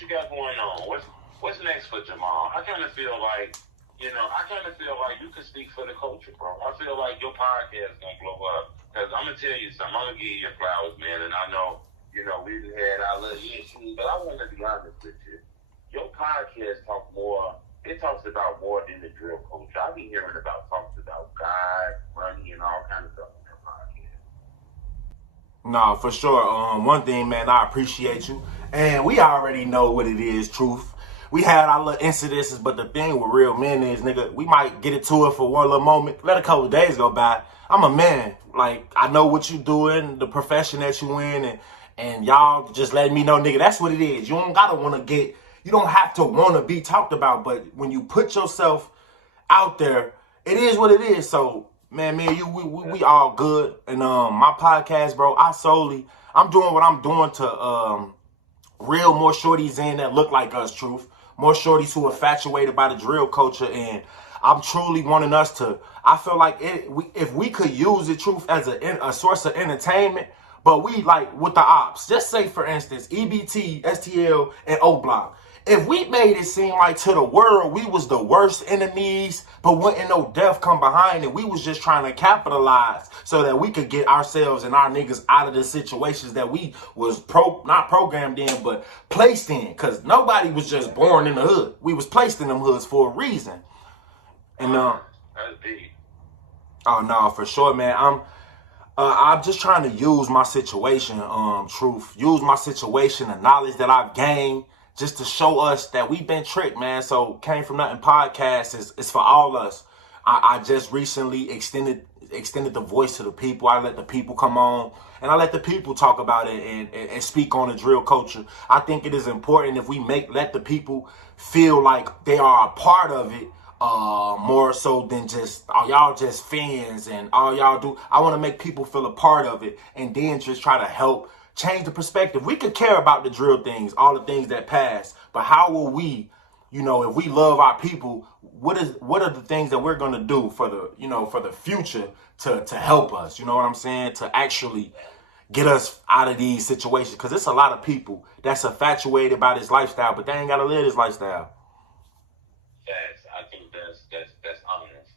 you got going on? What's next for Jamal? I kind of feel like, you can speak for the culture, bro. I feel like your podcast gonna blow up. Cause I'm gonna tell you something. I'm gonna give you your flowers, man. And I know, we've had our little issues, but I want to be honest with you. Your podcast talks about more than the drill culture. I be hearing talks about God, money, and all kinds of stuff on your podcast. No, for sure. One thing, man, I appreciate you. And we already know what it is, truth. We had our little incidences, but the thing with real men is, nigga, we might get into it for one little moment. Let a couple of days go by. I'm a man. Like, I know what you doing, the profession that you in, and y'all just letting me know, nigga, that's what it is. You don't gotta you don't have to want to be talked about, but when you put yourself out there, it is what it is. So, man, me and you, we all good. And my podcast, bro, I'm doing what I'm doing to reel more shorties in that look like us, truth. More shorties who are infatuated by the drill culture, and I'm truly wanting us to. I feel like if we could use the truth as a source of entertainment, but we like with the ops. Just say, for instance, EBT, STL, and O Block. If we made it seem like to the world we was the worst enemies, but wouldn't no death come behind it, we was just trying to capitalize so that we could get ourselves and our niggas out of the situations that we was not programmed in, but placed in. Because nobody was just born in the hood. We was placed in them hoods for a reason. And That's deep. Oh no, for sure, man. I'm just trying to use my situation, truth. Use my situation, the knowledge that I've gained, just to show us that we've been tricked, man. So Came From Nothing podcast is for all us. I just recently extended the voice to the people. I let the people come on, and I let the people talk about it and speak on the drill culture. I think it is important if we let the people feel like they are a part of it, more so than just y'all just fans and all y'all do. I want to make people feel a part of it, and then just try to help change the perspective. We could care about the drill things, all the things that pass, but how will we, if we love our people, what are the things that we're gonna do for the future to help us? You know what I'm saying? To actually get us out of these situations, because it's a lot of people that's infatuated by this lifestyle, but they ain't gotta live this lifestyle. Yes, I think that's honest.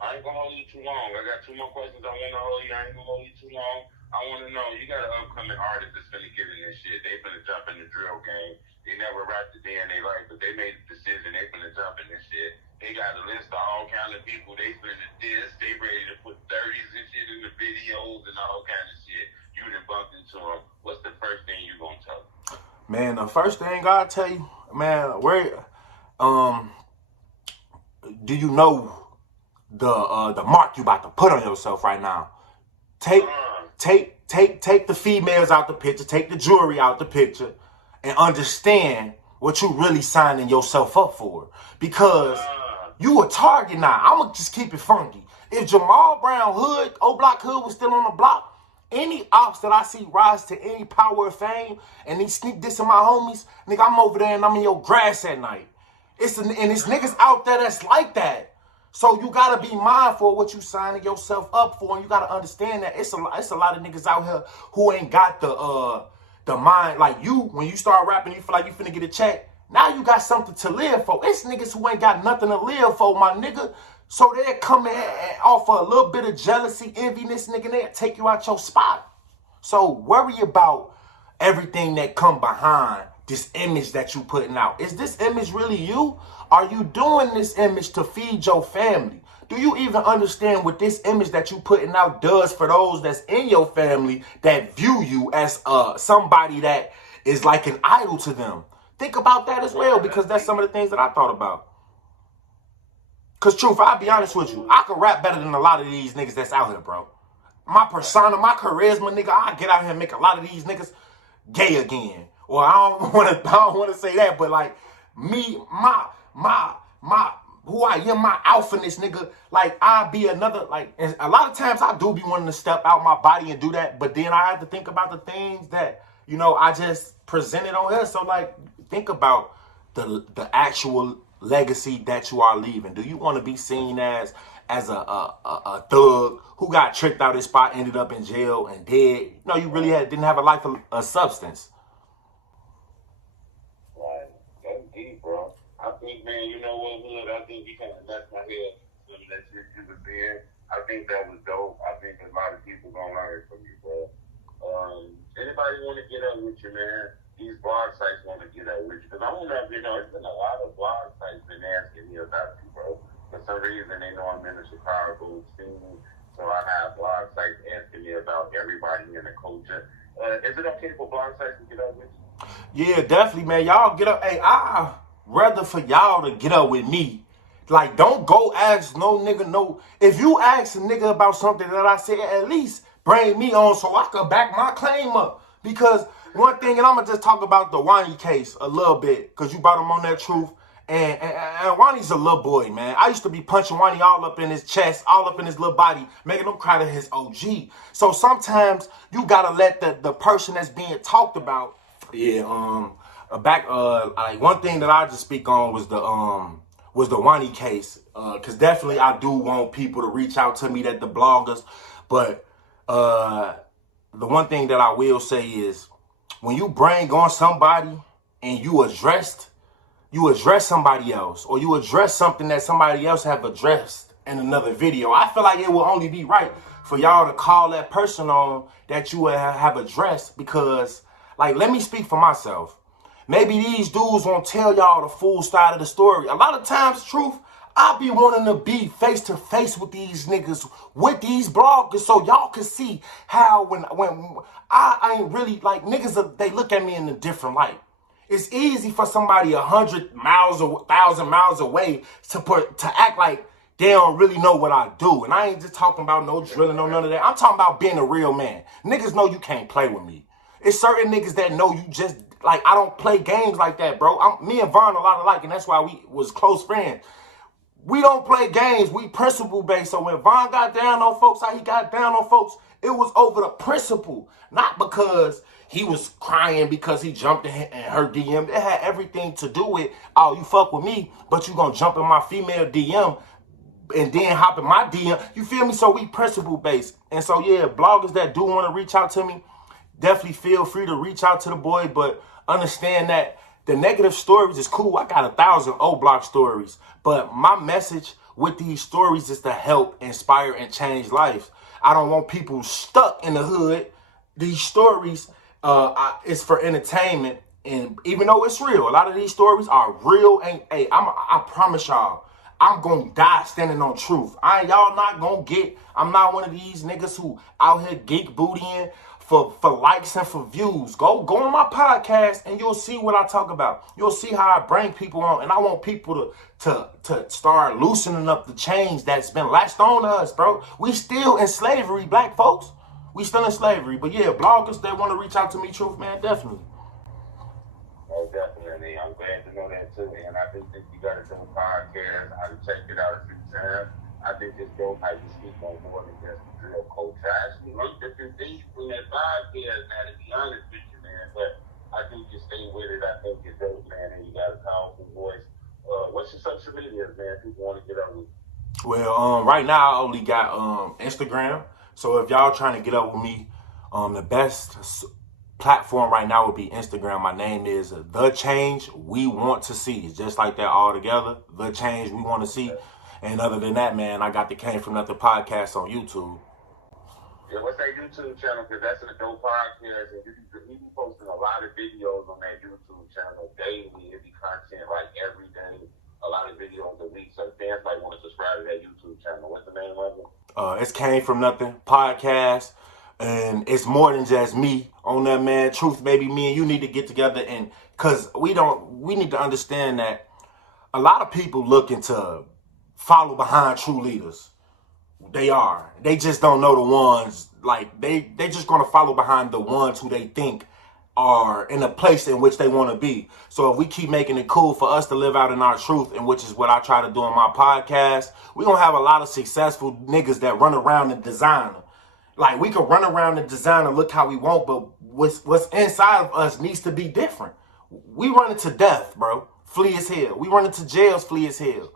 I ain't gonna hold you too long. I got 2 more questions I want to hold you. I ain't gonna hold you too long. I want to know, you got an upcoming artist that's finna get in this shit. They finna jump in the drill game. They never rapped a day in their life, but they made a decision. They finna jump in this shit. They got a list of all kind of people they finna diss. They ready to put 30s and shit in the videos and all kind of shit. You done bumped into them. What's the first thing you gonna tell them? Man, the first thing I'll tell you, man, do you know the mark you about to put on yourself right now? Take the females out the picture, take the jewelry out the picture, and understand what you really signing yourself up for. Because you a target now. I'ma just keep it funky. If Jamal Brown Hood, O Block Hood was still on the block, any ops that I see rise to any power of fame and they sneak dissing my homies, nigga, I'm over there and I'm in your grass at night. It's niggas out there that's like that. So you gotta be mindful of what you signing yourself up for, and you gotta understand that it's a lot of niggas out here who ain't got the mind like you. When you start rapping, you feel like you finna get a check. Now you got something to live for. It's niggas who ain't got nothing to live for, my nigga. So they'll come in and offer a little bit of jealousy, enviness, nigga, and they'll take you out your spot. So worry about everything that come behind this image that you putting out. Is this image really you? Are you doing this image to feed your family? Do you even understand what this image that you putting out does for those that's in your family that view you as somebody that is like an idol to them? Think about that as well, because that's some of the things that I thought about. Because truth, I'll be honest with you, I can rap better than a lot of these niggas that's out here, bro. My persona, my charisma, nigga, I get out here and make a lot of these niggas gay again. Well, I don't want to say that, but like me, who I am, my alphaness, nigga, like I be another, like, and a lot of times I do be wanting to step out my body and do that, but then I have to think about the things that, I just presented on here. So like, think about the actual legacy that you are leaving. Do you want to be seen as a thug who got tricked out his spot, ended up in jail and dead? You really didn't have a life of substance. think, man, you know what, Hood? I think you kind of left my head some of that shit you was saying. I think that was dope. I think a lot of people gonna learn from you, bro. Anybody want to get up with you, man? These blog sites want to get up with you. Because I don't know if you know, it's been a lot of blog sites been asking me about you, bro. For some reason, they know I'm in the Chicago scene. So I have blog sites asking me about everybody in the culture. Is it okay for blog sites to get up with you? Yeah, definitely, man. Y'all get up. Hey, I rather for y'all to get up with me. Like, don't go ask no nigga no. If you ask a nigga about something that I said, at least bring me on so I could back my claim up. Because one thing, and I'm going to just talk about the Wani case a little bit, because you brought him on that truth. And Wani's a little boy, man. I used to be punching Wani all up in his chest, all up in his little body, making him cry to his OG. So sometimes you got to let the person that's being talked about, like one thing that I just speak on was the Wani case. Because definitely I do want people to reach out to me, that the bloggers. But the one thing that I will say is when you bring on somebody and you address somebody else, or you address something that somebody else have addressed in another video, I feel like it will only be right for y'all to call that person on that you have addressed. Because, like, let me speak for myself. Maybe these dudes won't tell y'all the full side of the story. A lot of times, truth, I be wanting to be face to face with these niggas, with these bloggers, so y'all can see how when I ain't really, like, niggas, they look at me in a different light. It's easy for somebody 100 miles or 1,000 miles away to act like they don't really know what I do. And I ain't just talking about no drilling or none of that. I'm talking about being a real man. Niggas know you can't play with me. It's certain niggas that know you just, like, I don't play games like that, bro. Me and Vaughn a lot alike, and that's why we was close friends. We don't play games. We principle-based. So when Vaughn got down on folks, how he got down on folks, it was over the principle. Not because he was crying because he jumped in her DM. It had everything to do with, oh, you fuck with me, but you gonna jump in my female DM and then hop in my DM. You feel me? So we principle-based. And so, yeah, bloggers that do want to reach out to me, definitely feel free to reach out to the boy, but understand that the negative stories is cool. I got 1,000 O-Block stories, but my message with these stories is to help, inspire, and change lives. I don't want people stuck in the hood. These stories is for entertainment, and even though it's real, a lot of these stories are real. And hey, I promise y'all, I'm gonna die standing on truth. Y'all not gonna get. I'm not one of these niggas who out here geek bootying for likes and for views. Go on my podcast and you'll see what I talk about. You'll see how I bring people on, and I want people to start loosening up the chains that's been latched on us, bro. We still in slavery, black folks. We still in slavery. But yeah, bloggers that want to reach out to me, truth, man, definitely. Oh, definitely. I'm glad to know that too. And I do think you got to do a podcast. I've checked it out a few times. I think it's dope how you speak on more than just the drill culture. I actually learned different things from that podcast, now, to be honest with you, man. But I think you stay with it. I think it's dope, man. And you got a powerful voice. What's your social media, man? People want to get up with you. Well, right now I only got Instagram. So if y'all trying to get up with me, the best platform right now would be Instagram. My name is The Change We Want to See. It's just like that all together. The Change We Want to See. And other than that, man, I got the Came From Nothing podcast on YouTube. Yeah, what's that YouTube channel? Because that's a dope podcast. And you be posting a lot of videos on that YouTube channel daily. It be content like every day. A lot of videos a week. So fans might want to subscribe to that YouTube channel. What's the name of it? It's Came From Nothing podcast. And it's more than just me on that, man. Truth, baby, me and you need to get together. And because we need to understand that a lot of people looking to follow behind true leaders. They are. They just don't know the ones, like, they just going to follow behind the ones who they think are in a place in which they want to be. So if we keep making it cool for us to live out in our truth, and which is what I try to do on my podcast, we're going to have a lot of successful niggas that run around and design. Like, we can run around and design and look how we want, but what's inside of us needs to be different. We run into death, bro. Flee as hell. We run into jails, flee as hell.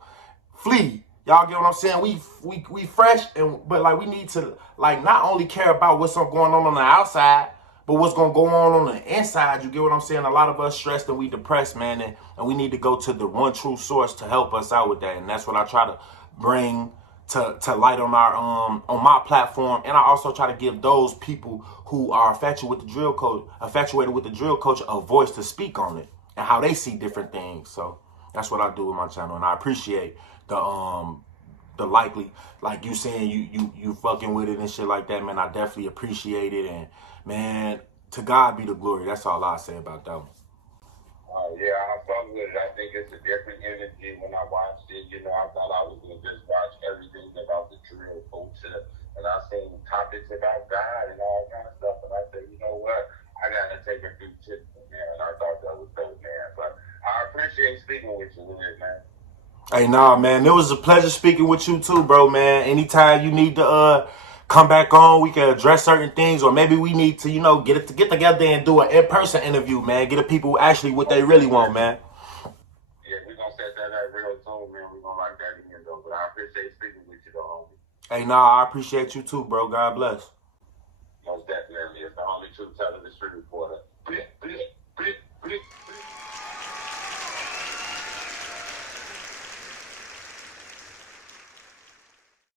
Flee. Y'all get what I'm saying? We fresh, but like we need to like not only care about what's going on the outside, But what's going to go on the inside, you get what I'm saying? A lot of us stressed and we depressed, man, and we need to go to the one true source to help us out with that. And that's what I try to bring to light on our on my platform. And I also try to give those people who are infatuated with the drill coach a voice to speak on it and how they see different things. So that's what I do with my channel, and I appreciate the likely, like you saying, you fucking with it and shit like that, man. I definitely appreciate it, and man, to God be the glory. That's all I say about that one. Yeah, I fuck with it. I think it's a different energy when I watched it. You know, I thought I was gonna just watch everything about the drill culture, and I seen topics about God and all kind of stuff, and I said, you know what, I gotta take a few tips from there, and I thought that was dope, man. But I appreciate speaking with you, man. Hey, nah, man, it was a pleasure speaking with you too, bro, man. Anytime you need to come back on, we can address certain things, or maybe we need to, get together and do an in-person interview, man. Get the people actually what they really want, man. Yeah, we're gonna set that up real soon, man. We're gonna like that again, though. But I appreciate speaking with you, though, homie. Hey, nah, I appreciate you too, bro. God bless. Most definitely. It's the homie truth telling the truth.